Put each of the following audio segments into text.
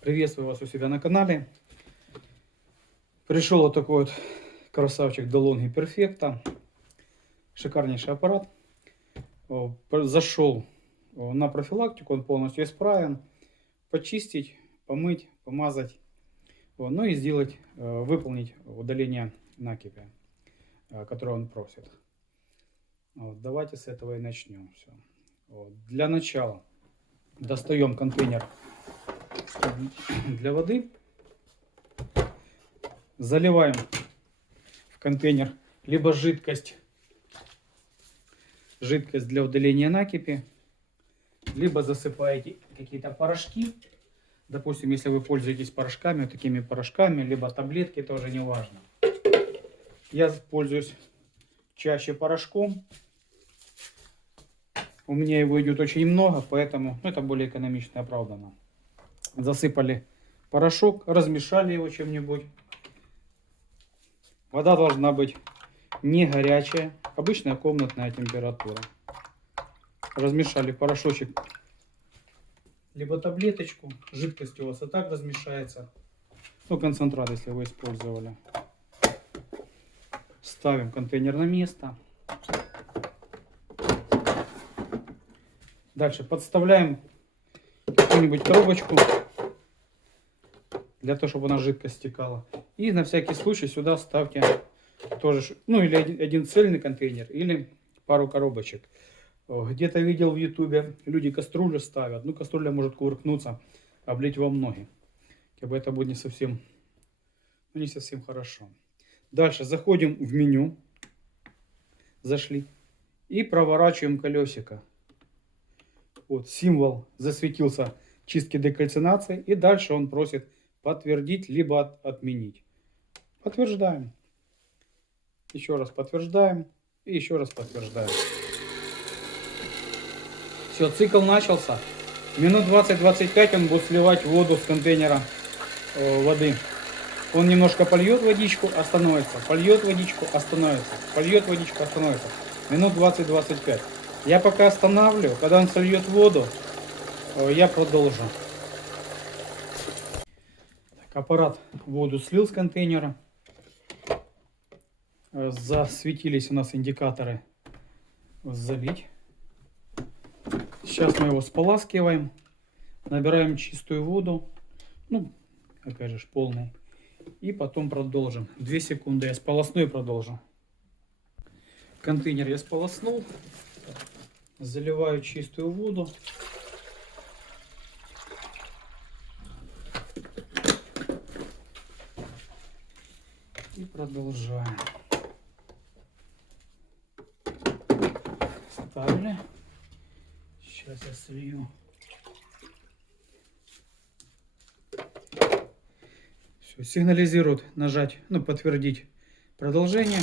Приветствую вас у себя на канале. Пришел вот такой вот красавчик DeLonghi Perfecta. Шикарнейший аппарат. Зашел на профилактику, он полностью исправен. Почистить, помыть, помазать. Ну и сделать, выполнить удаление накипи, которое он просит. Давайте с этого и начнем. Все. Для начала достаем контейнер для воды. Заливаем в контейнер либо жидкость для удаления накипи, либо засыпаете какие-то порошки. Допустим, если вы пользуетесь порошками, вот такими порошками, либо таблетки, тоже не важно. Я пользуюсь чаще порошком. У меня его идет очень много, поэтому это более экономично и оправданно. Засыпали порошок, размешали его чем-нибудь. Вода должна быть не горячая, обычная комнатная температура. Размешали порошочек, либо таблеточку. Жидкость у вас и так размешается. Ну, концентрат, если вы использовали. Ставим контейнер на место. Дальше подставляем какую-нибудь коробочку, для того, чтобы она жидкость стекала. И на всякий случай сюда ставьте тоже, ну или один цельный контейнер, или пару коробочек. Где-то видел в ютубе, люди кастрюлю ставят. Ну, кастрюля может кувыркнуться, облить вам ноги. Как бы это будет не совсем хорошо. Дальше заходим в меню. Зашли. И проворачиваем колесико. Вот символ засветился чистки декальцинации. И дальше он просит подтвердить, либо отменить. Подтверждаем. Еще раз подтверждаем. И еще раз подтверждаем. Все, цикл начался. Минут 20-25 он будет сливать воду с контейнера воды. Он немножко польет водичку, остановится. Польет водичку, остановится. Польет водичку, остановится. Минут 20-25. Я пока останавливаю. Когда он сольет воду, я продолжу. Так, аппарат воду слил с контейнера. Засветились у нас индикаторы залить. Сейчас мы его споласкиваем. Набираем чистую воду. Ну, опять же, полную. И потом продолжим. 2 секунды я сполосну и продолжу. Контейнер я сполоснул. Заливаю чистую воду. И продолжаем. Ставили. Сейчас я слью. Все, сигнализирует нажать, ну, подтвердить продолжение.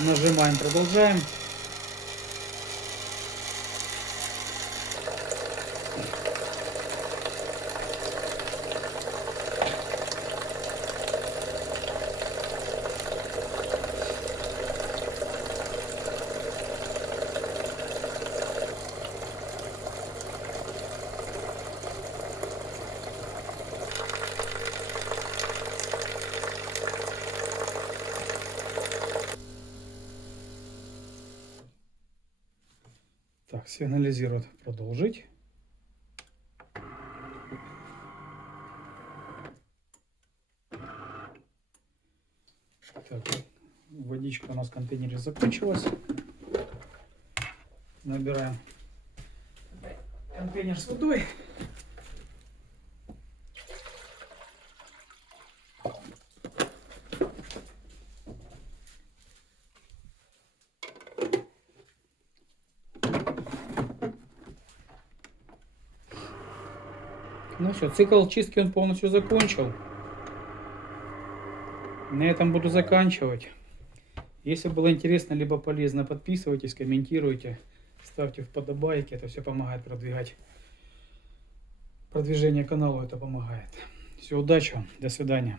Нажимаем, продолжаем. Так, сигнализирует продолжить. Так, водичка у нас в контейнере закончилась. Набираем контейнер с водой. Ну все, цикл чистки он полностью закончил. На этом буду заканчивать. Если было интересно либо полезно, подписывайтесь, комментируйте, ставьте вподобайки. Это все помогает продвижение канала, это помогает. Все, удачи, до свидания.